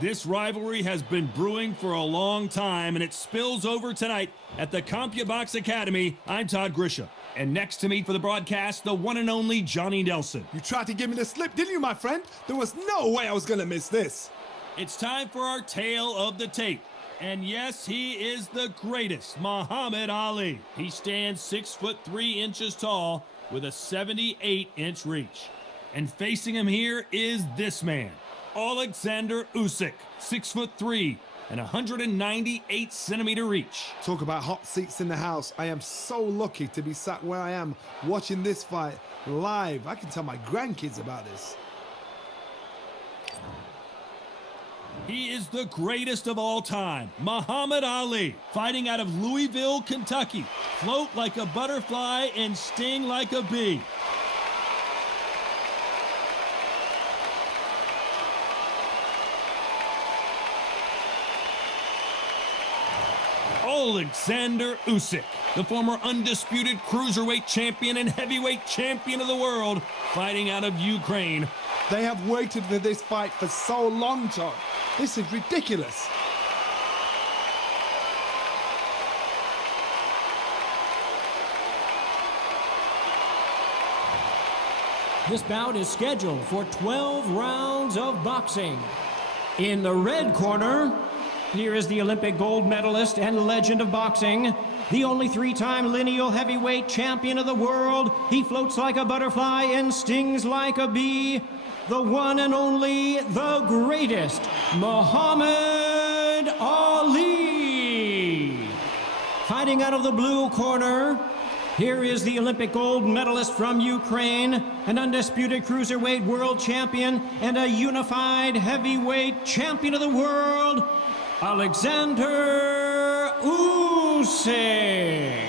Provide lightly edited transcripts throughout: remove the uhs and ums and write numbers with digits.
This rivalry has been brewing for a long time, and it spills over tonight at the CompuBox Academy. I'm Todd Grisham. And next to me for the broadcast, the one and only Johnny Nelson. You tried to give me the slip, didn't you, my friend? There was no way I was going to miss this. It's time for our tale of the tape. And yes, he is the greatest, Muhammad Ali. He stands 6'3" tall with a 78-inch reach. And facing him here is this man, Oleksandr Usyk, 6'3" and 198-centimeter reach. Talk about hot seats in the house. I am so lucky to be sat where I am watching this fight live. I can tell my grandkids about this. He is the greatest of all time, Muhammad Ali, fighting out of Louisville, Kentucky. Float like a butterfly and sting like a bee. Oleksandr Usyk, the former undisputed cruiserweight champion and heavyweight champion of the world, fighting out of Ukraine. They have waited for this fight for so long, Todd. This is ridiculous. This bout is scheduled for 12 rounds of boxing. In the red corner, here is the Olympic gold medalist and legend of boxing, the only three-time lineal heavyweight champion of the world. He floats like a butterfly and stings like a bee. The one and only, the greatest, Muhammad Ali. Fighting out of the blue corner, here is the Olympic gold medalist from Ukraine, an undisputed cruiserweight world champion and a unified heavyweight champion of the world, Oleksandr Usyk.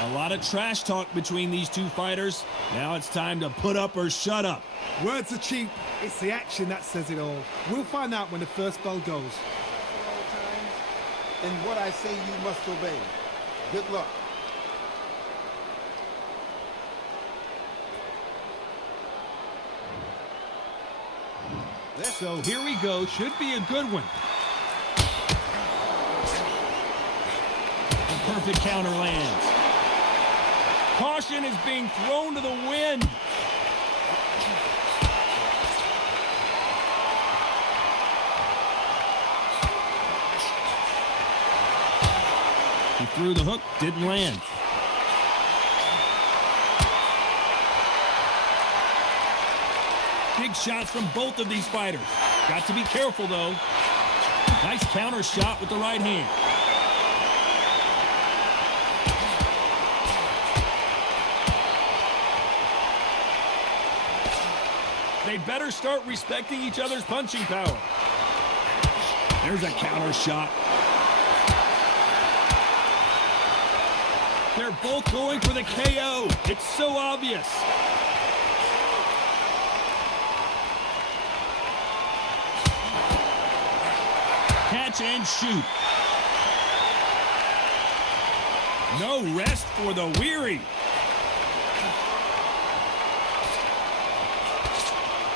A lot of trash talk between these two fighters. Now it's time to put up or shut up. Words are cheap. It's the action that says it all. We'll find out when the first bell goes. And what I say you must obey. Good luck. So here we go. Should be a good one. A perfect counter lands. Caution is being thrown to the wind. He threw the hook, didn't land. Big shots from both of these fighters. Got to be careful, though. Nice counter shot with the right hand. They better start respecting each other's punching power. There's a counter shot. They're both going for the KO. It's so obvious. Catch and shoot. No rest for the weary.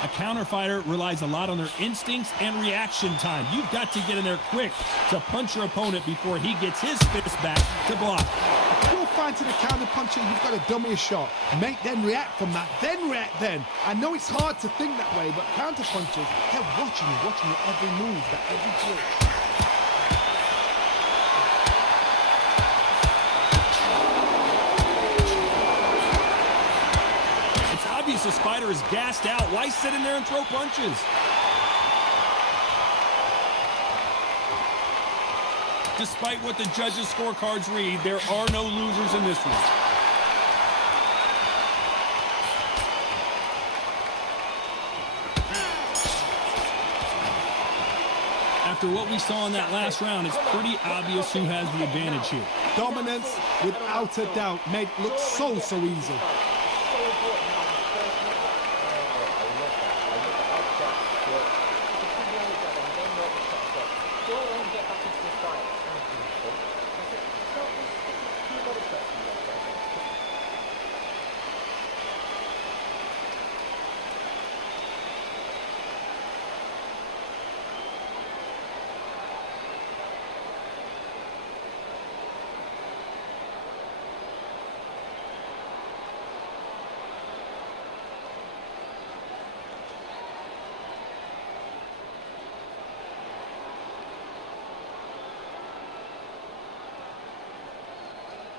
A counter fighter relies a lot on their instincts and reaction time. You've got to get in there quick to punch your opponent before he gets his fist back to block. You'll find to the counter puncher, you've got to dummy a shot. Make them react from that, then react then. I know it's hard to think that way, but counter punchers, they're watching your every move, that every twitch. This fighter is gassed out. Why sit in there and throw punches? Despite what the judges' scorecards read, there are no losers in this one. After what we saw in that last round, it's pretty obvious who has the advantage here. Dominance, without a doubt, made look so easy.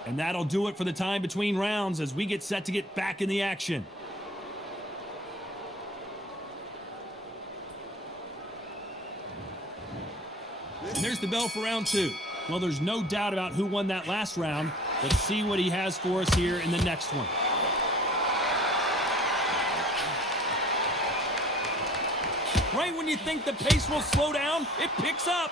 And that'll do it for the time between rounds as we get set to get back in the action. And there's the bell for round 2. Well, there's no doubt about who won that last round. Let's see what he has for us here in the next one. Right when you think the pace will slow down, it picks up.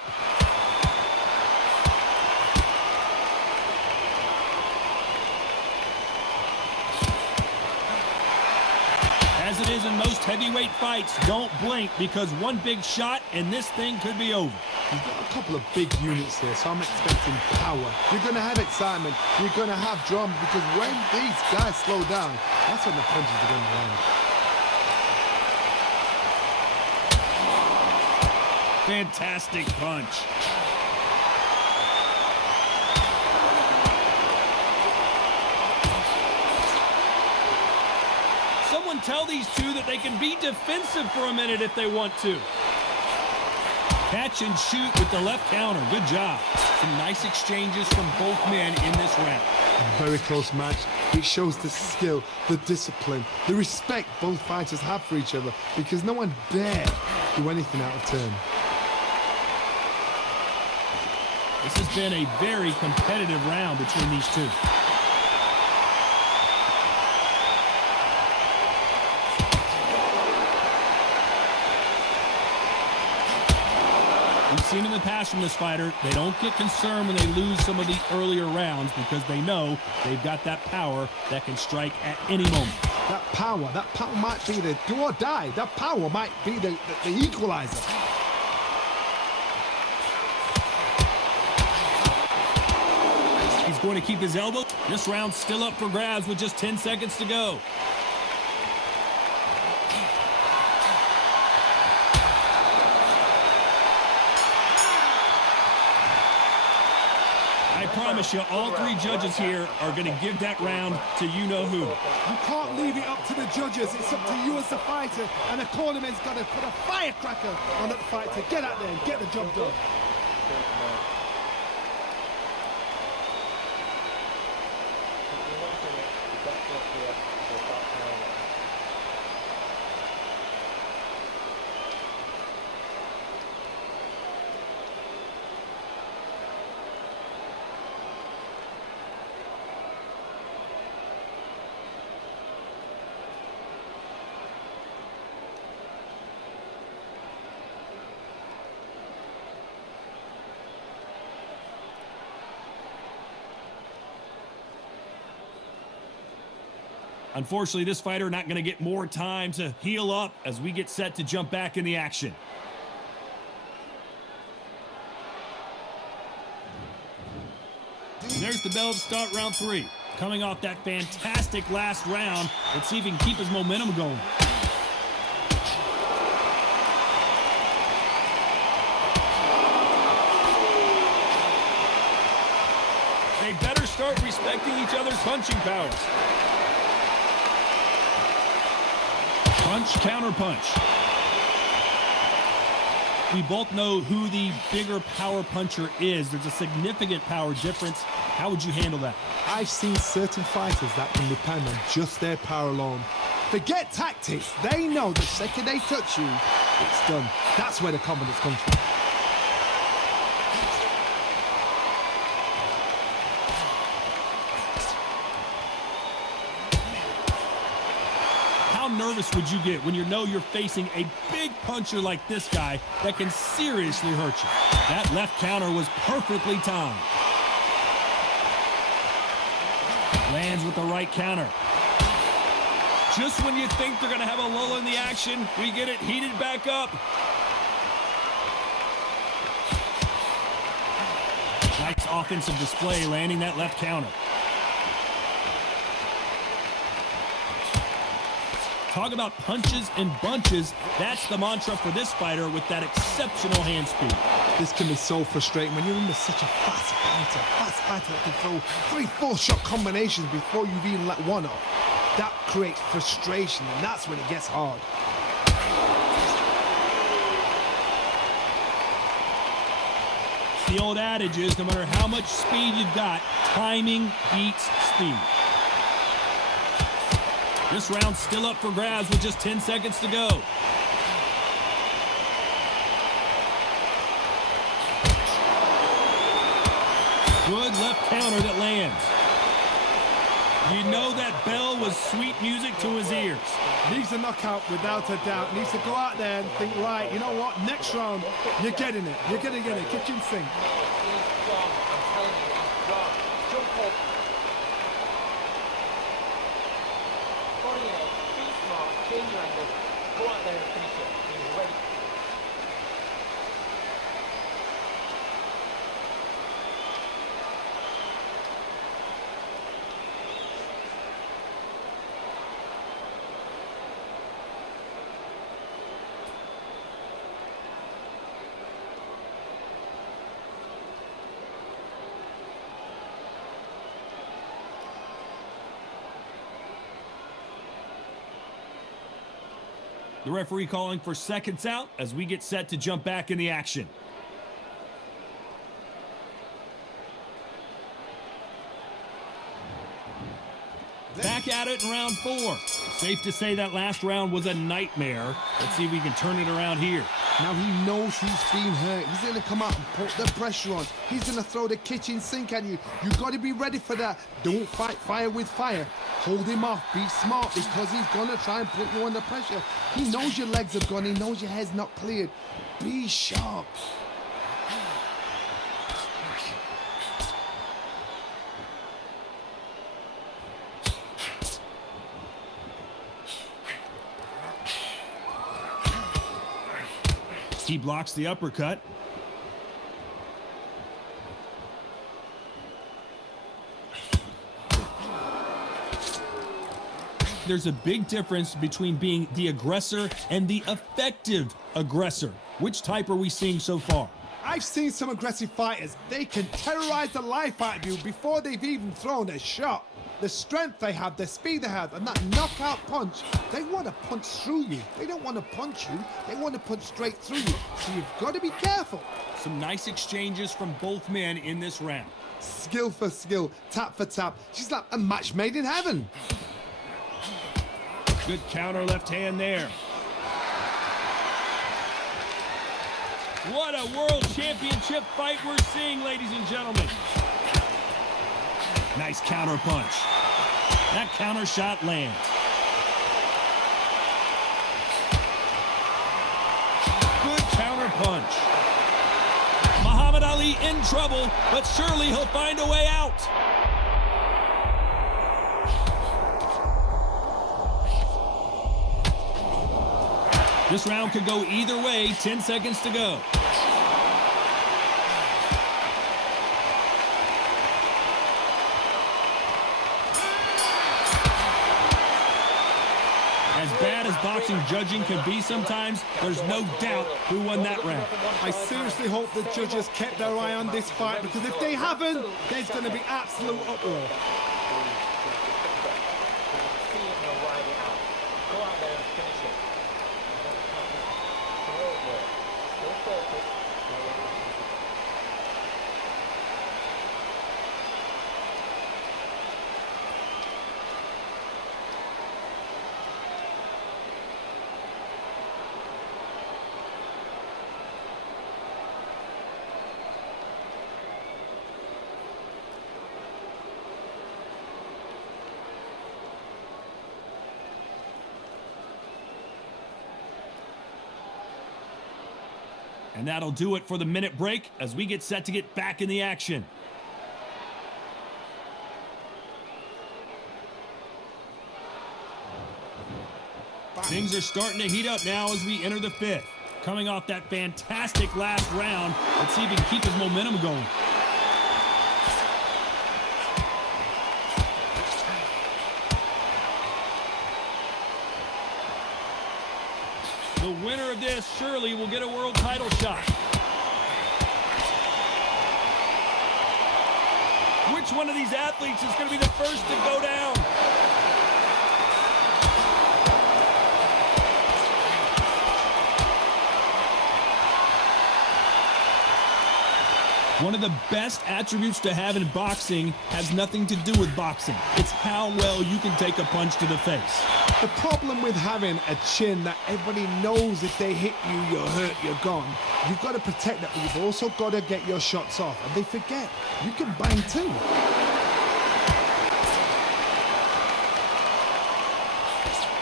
As it is in most heavyweight fights, don't blink because one big shot and this thing could be over. You've got a couple of big units here, so I'm expecting power. You're going to have excitement. You're going to have drama because when these guys slow down, that's when the punches are going to land. Fantastic punch. Someone tell these two that they can be defensive for a minute if they want to. Catch and shoot with the left counter. Good job. Some nice exchanges from both men in this round. A very close match. It shows the skill, the discipline, the respect both fighters have for each other because no one dare do anything out of turn. This has been a very competitive round between these two. We've seen in the past from this fighter, they don't get concerned when they lose some of the earlier rounds because they know they've got that power that can strike at any moment. That power might be the do or die. That power might be the equalizer. He's going to keep his elbow. This round's still up for grabs with just 10 seconds to go. I promise you, all three judges here are going to give that round to you-know-who. You can't leave it up to the judges. It's up to you as the fighter, and the cornerman's got to put a firecracker on that fight to get out there and get the job done. Unfortunately, this fighter not going to get more time to heal up as we get set to jump back in the action. And there's the bell to start round 3. Coming off that fantastic last round, let's see if he can keep his momentum going. They better start respecting each other's punching powers. Punch, counter punch. We both know who the bigger power puncher is. There's a significant power difference. How would you handle that? I've seen certain fighters that can depend on just their power alone. Forget tactics. They know the second they touch you, it's done. That's where the confidence comes from. How nervous would you get when you know you're facing a big puncher like this guy that can seriously hurt you? That left counter was perfectly timed. Lands with the right counter. Just when you think they're going to have a lull in the action, we get it heated back up. Nice offensive display, landing that left counter. Talk about punches and bunches. That's the mantra for this fighter with that exceptional hand speed. This can be so frustrating when you're under such a fast fighter that can throw 3-4 shot combinations before you've even let one off. That creates frustration, and that's when it gets hard. The old adage is no matter how much speed you've got, timing beats speed. This round's still up for grabs with just 10 seconds to go. Good left counter that lands. You know that bell was sweet music to his ears. Needs a knockout without a doubt. Needs to go out there and think, right, you know what, next round, you're getting it. You're going to get it. Kitchen sink. The referee calling for seconds out as we get set to jump back in the action. Back at it in round 4. Safe to say that last round was a nightmare. Let's see if we can turn it around here. Now he knows he's been hurt. He's going to come out and put the pressure on. He's going to throw the kitchen sink at you. You've got to be ready for that. Don't fight fire with fire. Hold him off. Be smart because he's going to try and put you under pressure. He knows your legs have gone. He knows your head's not cleared. Be sharp. He blocks the uppercut. There's a big difference between being the aggressor and the effective aggressor. Which type are we seeing so far? I've seen some aggressive fighters. They can terrorize the life out of you before they've even thrown a shot. The strength they have, the speed they have, and that knockout punch, they want to punch through you. They don't want to punch you. They want to punch straight through you. So you've got to be careful. Some nice exchanges from both men in this round. Skill for skill, tap for tap. She's like a match made in heaven. Good counter left hand there. What a world championship fight we're seeing, ladies and gentlemen. Nice counter punch. That counter shot lands. Good counter punch. Muhammad Ali in trouble, but surely he'll find a way out. This round could go either way. 10 seconds to go. As bad as boxing judging can be sometimes, there's no doubt who won that round. I seriously hope the judges kept their eye on this fight, because if they haven't, there's going to be absolute uproar. And that'll do it for the minute break as we get set to get back in the action. Things are starting to heat up now as we enter the 5th. Coming off that fantastic last round, let's see if he can keep his momentum going. The winner of this surely will get a world title shot. Which one of these athletes is going to be the first to go down? One of the best attributes to have in boxing has nothing to do with boxing. It's how well you can take a punch to the face. The problem with having a chin that everybody knows if they hit you, you're hurt, you're gone. You've got to protect that, but you've also got to get your shots off. And they forget, you can bang too.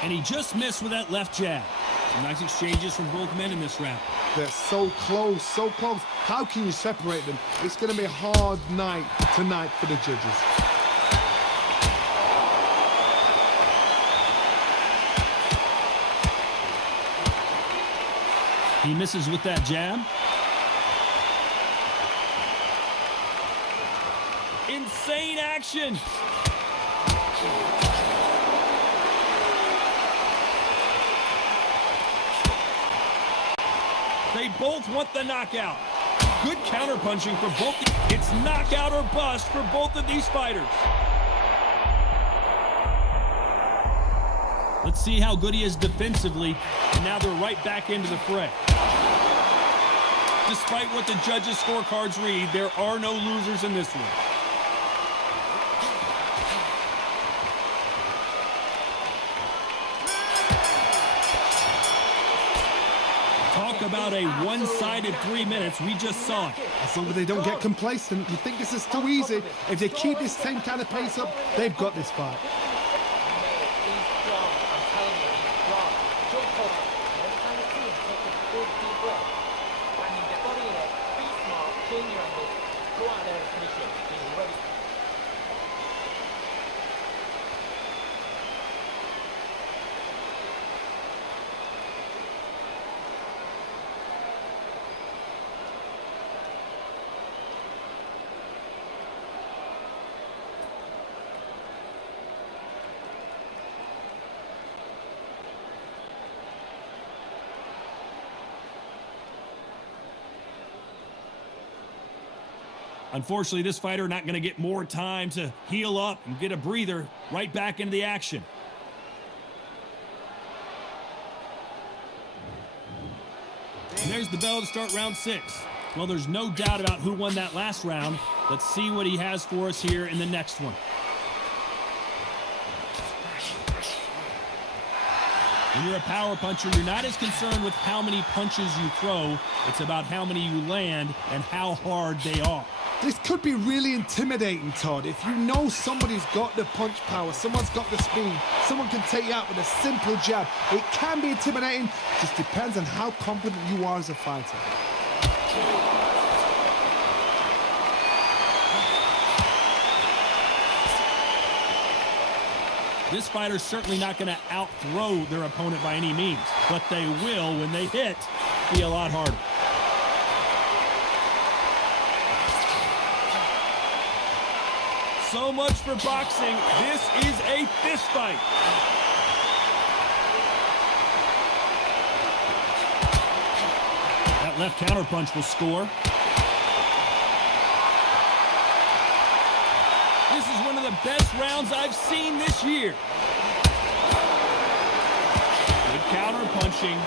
And he just missed with that left jab. Some nice exchanges from both men in this round. They're so close, so close. How can you separate them? It's going to be a hard night tonight for the judges. He misses with that jab. Insane action. They both want the knockout. Good counterpunching for both. It's knockout or bust for both of these fighters. Let's see how good he is defensively. And now they're right back into the fray. Despite what the judges' scorecards read, there are no losers in this one. Talk about a one-sided 3 minutes. We just saw it. As long as they don't get complacent, you think this is too easy. If they keep this same kind of pace up, they've got this fight. Unfortunately, this fighter not going to get more time to heal up and get a breather. Right back into the action. And there's the bell to start round 6. Well, there's no doubt about who won that last round. Let's see what he has for us here in the next one. When you're a power puncher, you're not as concerned with how many punches you throw. It's about how many you land and how hard they are. This could be really intimidating, Todd. If you know somebody's got the punch power, someone's got the speed, someone can take you out with a simple jab. It can be intimidating. Just depends on how confident you are as a fighter. This fighter's certainly not going to out-throw their opponent by any means, but they will, when they hit, be a lot harder. So much for boxing. This is a fist fight. That left counterpunch will score. This is one of the best rounds I've seen this year. Good counterpunching.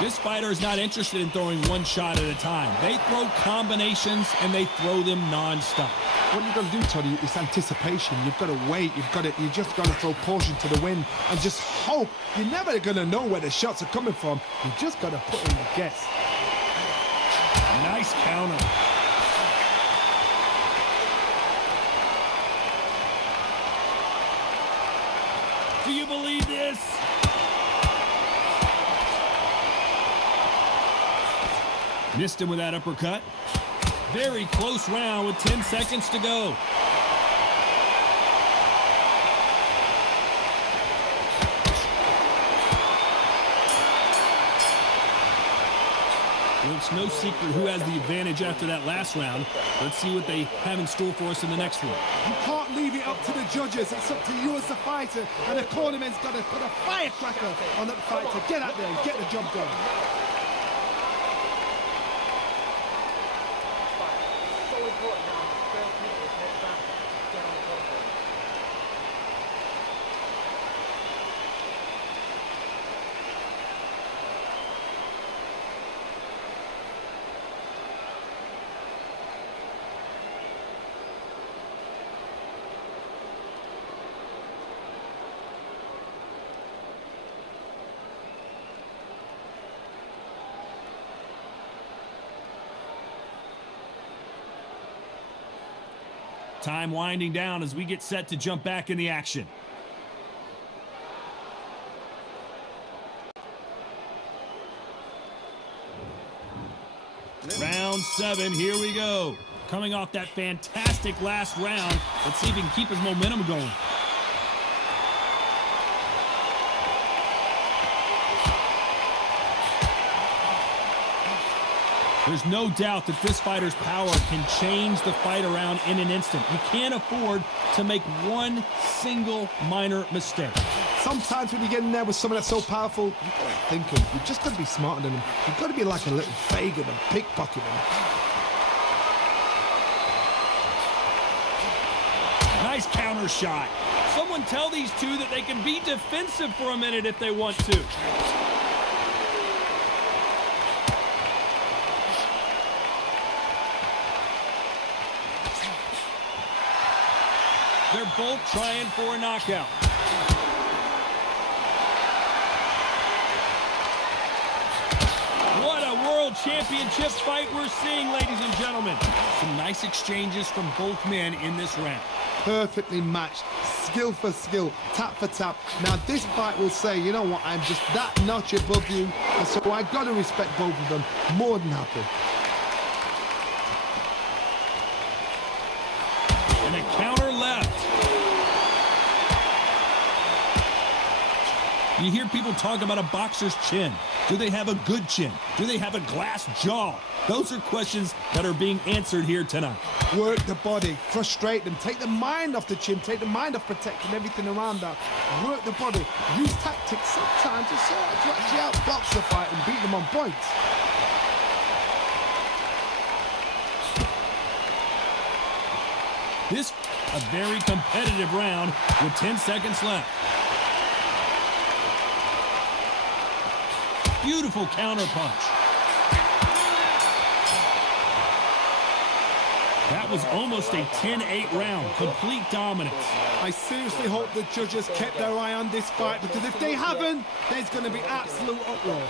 This fighter is not interested in throwing one shot at a time. They throw combinations, and they throw them non-stop. What you've got to do, Toddy, is anticipation. You've got to wait. You just got to throw caution to the wind and just hope. You're never going to know where the shots are coming from. You just got to put in the guess. Nice counter. Do you believe this? Missed him with that uppercut. Very close round with 10 seconds to go. Well, it's no secret who has the advantage after that last round. Let's see what they have in store for us in the next one. You can't leave it up to the judges. It's up to you as the fighter. And the cornerman's got to put a firecracker on that fight to get out there and get the job done. Time winding down as we get set to jump back in the action. Round 7, here we go. Coming off that fantastic last round, let's see if he can keep his momentum going. There's no doubt that this fighter's power can change the fight around in an instant. You can't afford to make one single minor mistake. Sometimes when you get in there with someone that's so powerful, you gotta think him. You just gotta be smarter than him. You've got to be like a little Fagin and pickpocket him. Nice counter shot. Someone tell these two that they can be defensive for a minute if they want to. They're both trying for a knockout. What a world championship fight we're seeing, ladies and gentlemen. Some nice exchanges from both men in this round. Perfectly matched, skill for skill, tap for tap. Now this fight will say, you know what, I'm just that notch above you, and so I got to respect both of them. More than happy. And a counter left. You hear people talk about a boxer's chin. Do they have a good chin? Do they have a glass jaw? Those are questions that are being answered here tonight. Work the body, frustrate them, take the mind off the chin, take the mind off protecting everything around that. Work the body, use tactics sometimes to actually outbox the fight and beat them on points. This a very competitive round with 10 seconds left. Beautiful counter punch. That was almost a 10-8 round. Complete dominance. I seriously hope the judges kept their eye on this fight, because if they haven't, there's going to be absolute uproar.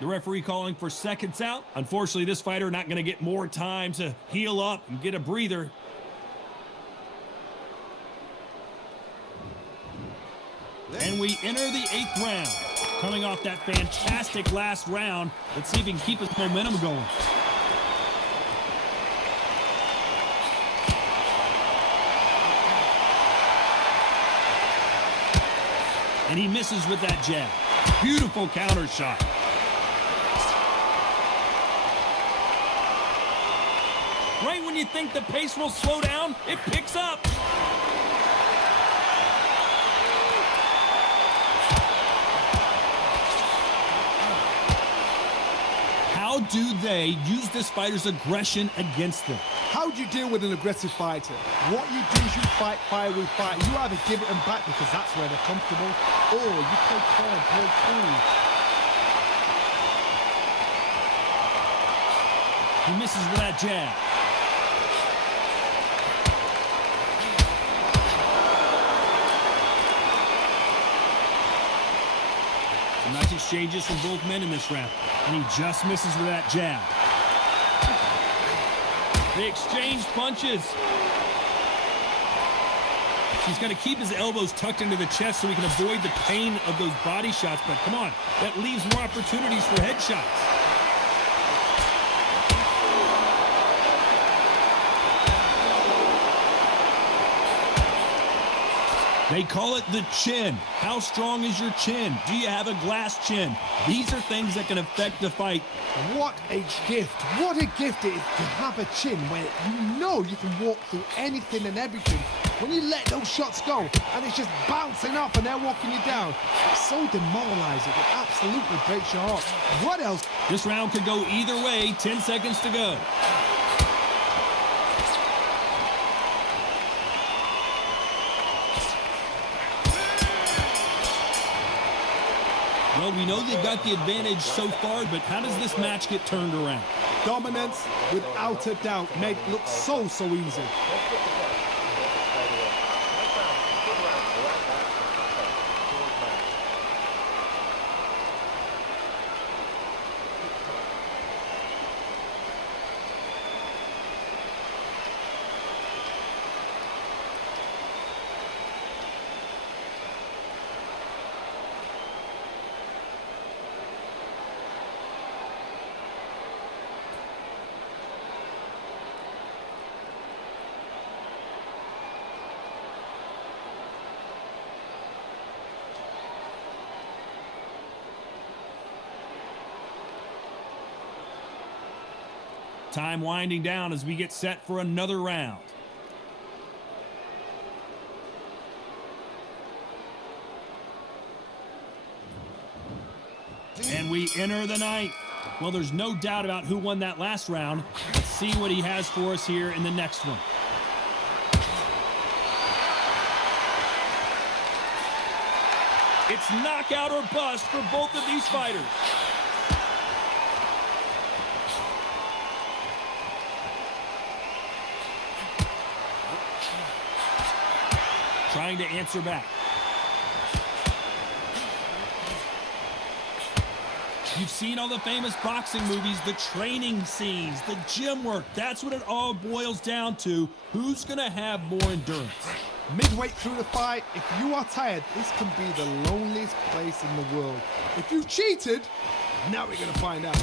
The referee calling for seconds out. Unfortunately, this fighter not going to get more time to heal up and get a breather. And we enter the 8th round. Coming off that fantastic last round, let's see if he can keep his momentum going. And he misses with that jab. Beautiful counter shot. Right when you think the pace will slow down, it picks up. How do they use this fighter's aggression against them? How do you deal with an aggressive fighter? What you do is you fight fire with fire. You either give it them back because that's where they're comfortable, or you play calm, play cool. He misses with that jab. Some nice exchanges from both men in this round. And he just misses with that jab. They exchange punches. He's going to keep his elbows tucked into the chest so he can avoid the pain of those body shots. But come on, that leaves more opportunities for headshots. They call it the chin. How strong is your chin? Do you have a glass chin? These are things that can affect the fight. What a gift. What a gift it is to have a chin where you know you can walk through anything and everything. When you let those shots go and it's just bouncing off and they're walking you down, it's so demoralizing. It absolutely breaks your heart. What else? This round could go either way. 10 seconds to go. Well, we know they've got the advantage so far, but how does this match get turned around? Dominance, without a doubt, made it look so easy. Time winding down as we get set for another round. And we enter the ninth. Well, there's no doubt about who won that last round. Let's see what he has for us here in the next one. It's knockout or bust for both of these fighters. Trying to answer back. You've seen all the famous boxing movies, the training scenes, the gym work. That's what it all boils down to. Who's going to have more endurance? Midway through the fight, if you are tired, this can be the loneliest place in the world. If you cheated, now we're going to find out.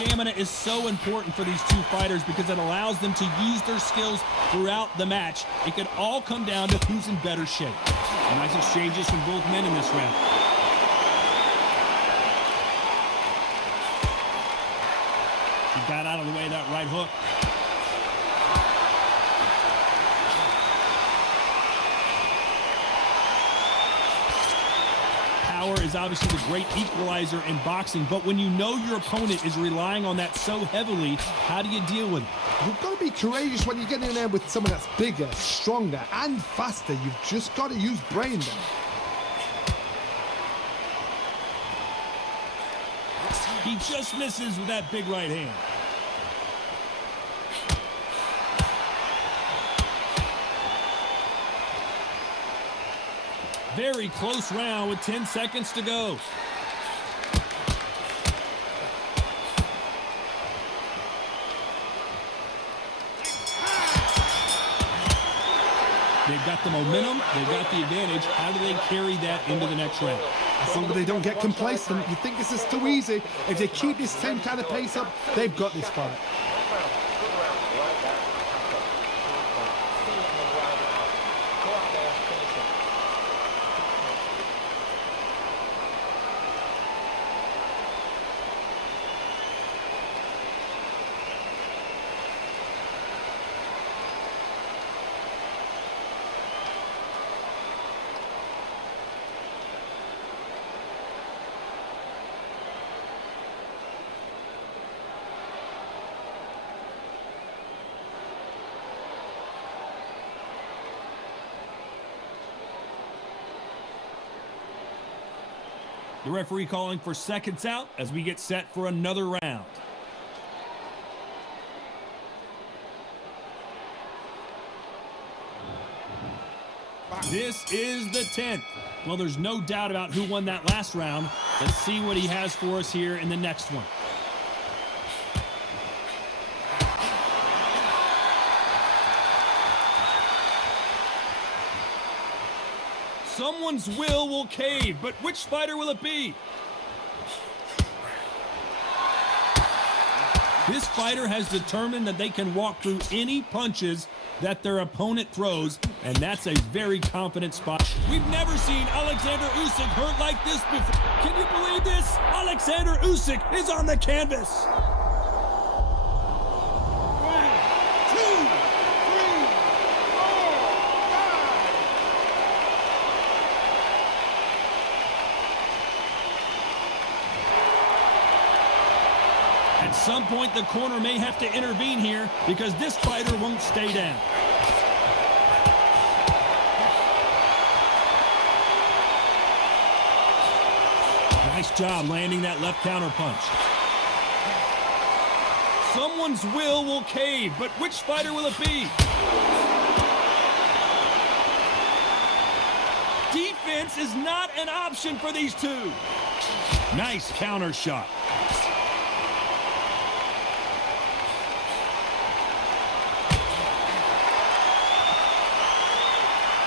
Stamina is so important for these two fighters because it allows them to use their skills throughout the match. It could all come down to who's in better shape. Nice exchanges from both men in this round. He got out of the way of that right hook. Power is obviously the great equalizer in boxing, but when you know your opponent is relying on that so heavily, how do you deal with it? You've got to be courageous when you get in there with someone that's bigger, stronger, and faster. You've just got to use brain there. He just misses with that big right hand. Very close round with 10 seconds to go. They've got the momentum, they've got the advantage. How do they carry that into the next round? As long as they don't get complacent, you think this is too easy. If they keep this same kind of pace up, they've got this fight. The referee calling for seconds out as we get set for another round. This is the 10th. Well, there's no doubt about who won that last round. Let's see what he has for us here in the next one. Someone's will cave, but which fighter will it be? This fighter has determined that they can walk through any punches that their opponent throws, and that's a very confident spot. We've never seen Oleksandr Usyk hurt like this before. Can you believe this? Oleksandr Usyk is on the canvas. 1, 2, 3, 4, 5. At some point, the corner may have to intervene here because this fighter won't stay down. Nice job landing that left counter punch. Someone's will cave, but which fighter will it be? Defense is not an option for these two. Nice counter shot.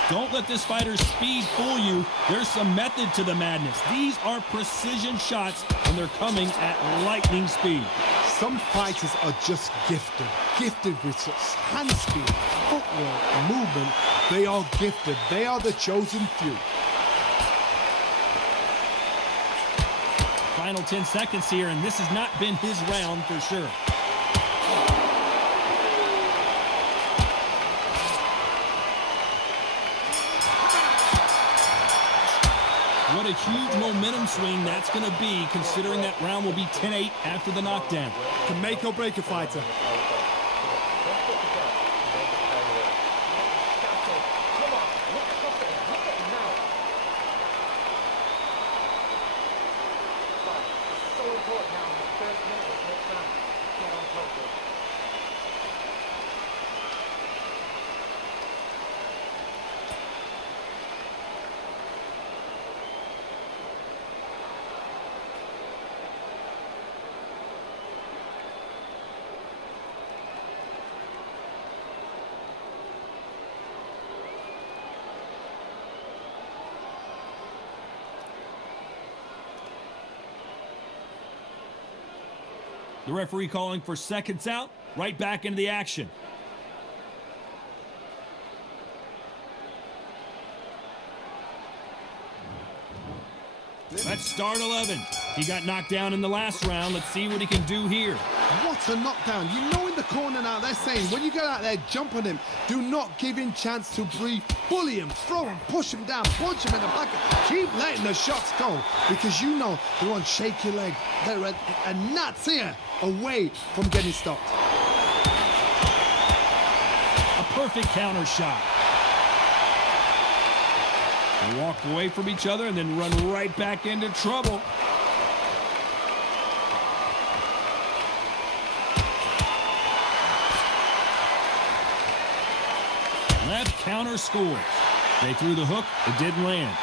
Don't let this fighter's speed fool you. There's some method to the madness. These are precision shots, and they're coming at lightning speed. Some fighters are just gifted. Gifted with such hand speed, footwork, movement. They are gifted. They are the chosen few. Final 10 seconds here, and this has not been his round for sure. What a huge momentum swing that's going to be, considering that round will be 10-8 after the knockdown. Can make or break a fighter. The referee calling for seconds out, right back into the action. Let's start 11. He got knocked down in the last round. Let's see what he can do here. What a knockdown. You know in the corner now, they're saying, when you get out there, jump on him. Do not give him chance to breathe. Bully him, throw him, push him down, punch him in the back. Keep letting the shots go because you know they're on shaky leg. They're a gnat's ear away from getting stopped. A perfect counter shot. They walk away from each other and then run right back into trouble. Left counter scores. They threw the hook, it didn't land.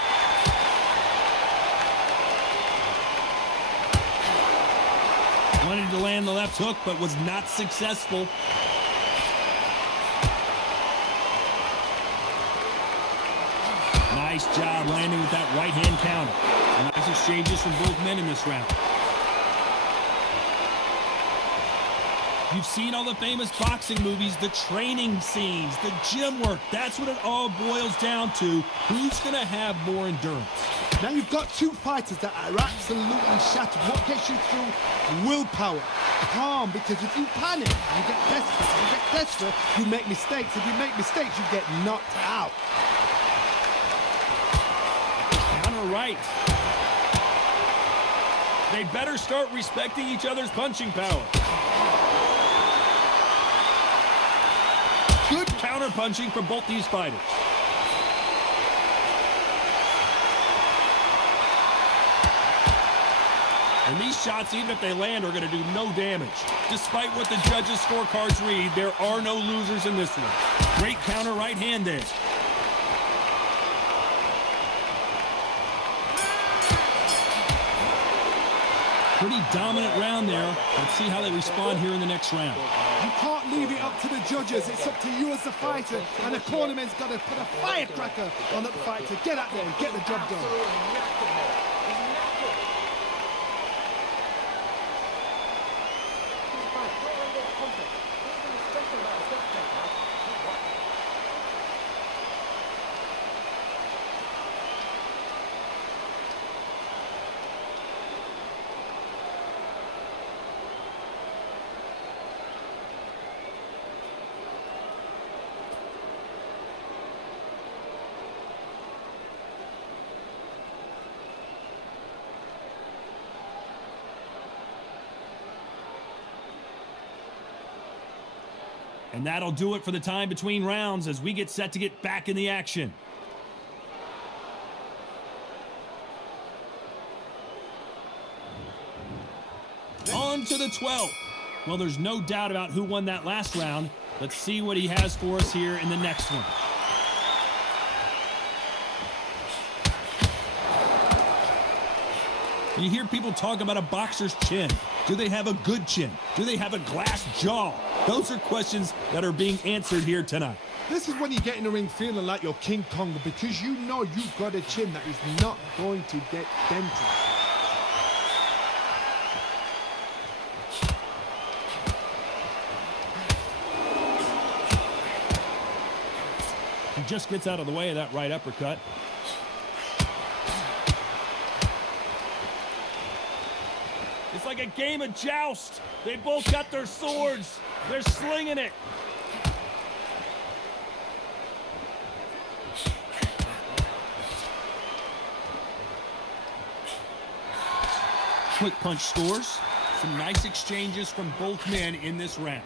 Wanted to land the left hook, but was not successful. Nice job landing with that right hand counter. Nice exchanges from both men in this round. You've seen all the famous boxing movies, the training scenes, the gym work. That's what it all boils down to. Who's going to have more endurance? Now you've got two fighters that are absolutely shattered. What gets you through? Willpower. Calm, because if you panic, you get desperate. If you get desperate, you make mistakes. If you make mistakes, you get knocked out. Counter right. They better start respecting each other's punching power. Good counter punching from both these fighters. And these shots, even if they land, are going to do no damage. Despite what the judges' scorecards read, there are no losers in this one. Great counter right hand there. Pretty dominant round there. Let's see how they respond here in the next round. You can't leave it up to the judges. It's up to you as the fighter. And the cornerman's got to put a firecracker on that fight to get out there and get the job done. And that'll do it for the time between rounds as we get set to get back in the action. On to the 12th. Well, there's no doubt about who won that last round. Let's see what he has for us here in the next one. You hear people talk about a boxer's chin. Do they have a good chin? Do they have a glass jaw? Those are questions that are being answered here tonight. This is when you get in the ring feeling like you're King Kong because you know you've got a chin that is not going to get dented. He just gets out of the way of that right uppercut. It's like a game of joust. They both got their swords. They're slinging it. Quick punch scores. Some nice exchanges from both men in this round.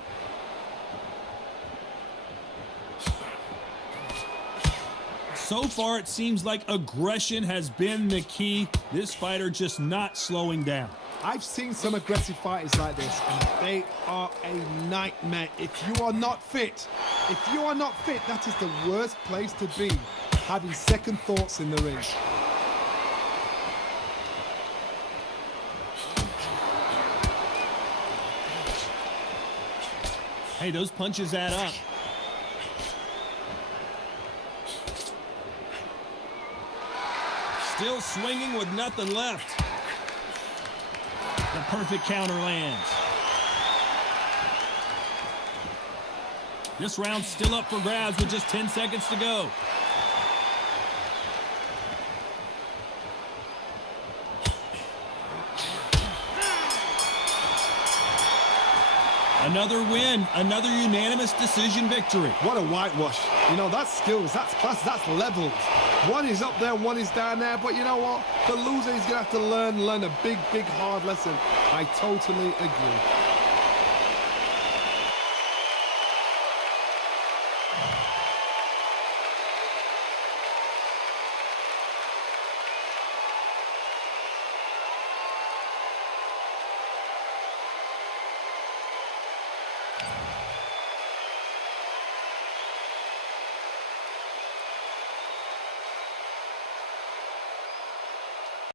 So far, it seems like aggression has been the key. This fighter just not slowing down. I've seen some aggressive fighters like this, and they are a nightmare. If you are not fit, that is the worst place to be, having second thoughts in the ring. Hey, those punches add up. Still swinging with nothing left. The perfect counter lands. This round's still up for grabs with just 10 seconds to go. Another win, another unanimous decision victory. What a whitewash. You know, that's skills, that's class, that's levels. One is up there, one is down there, but you know what? The loser is going to have to learn a big, hard lesson. I totally agree.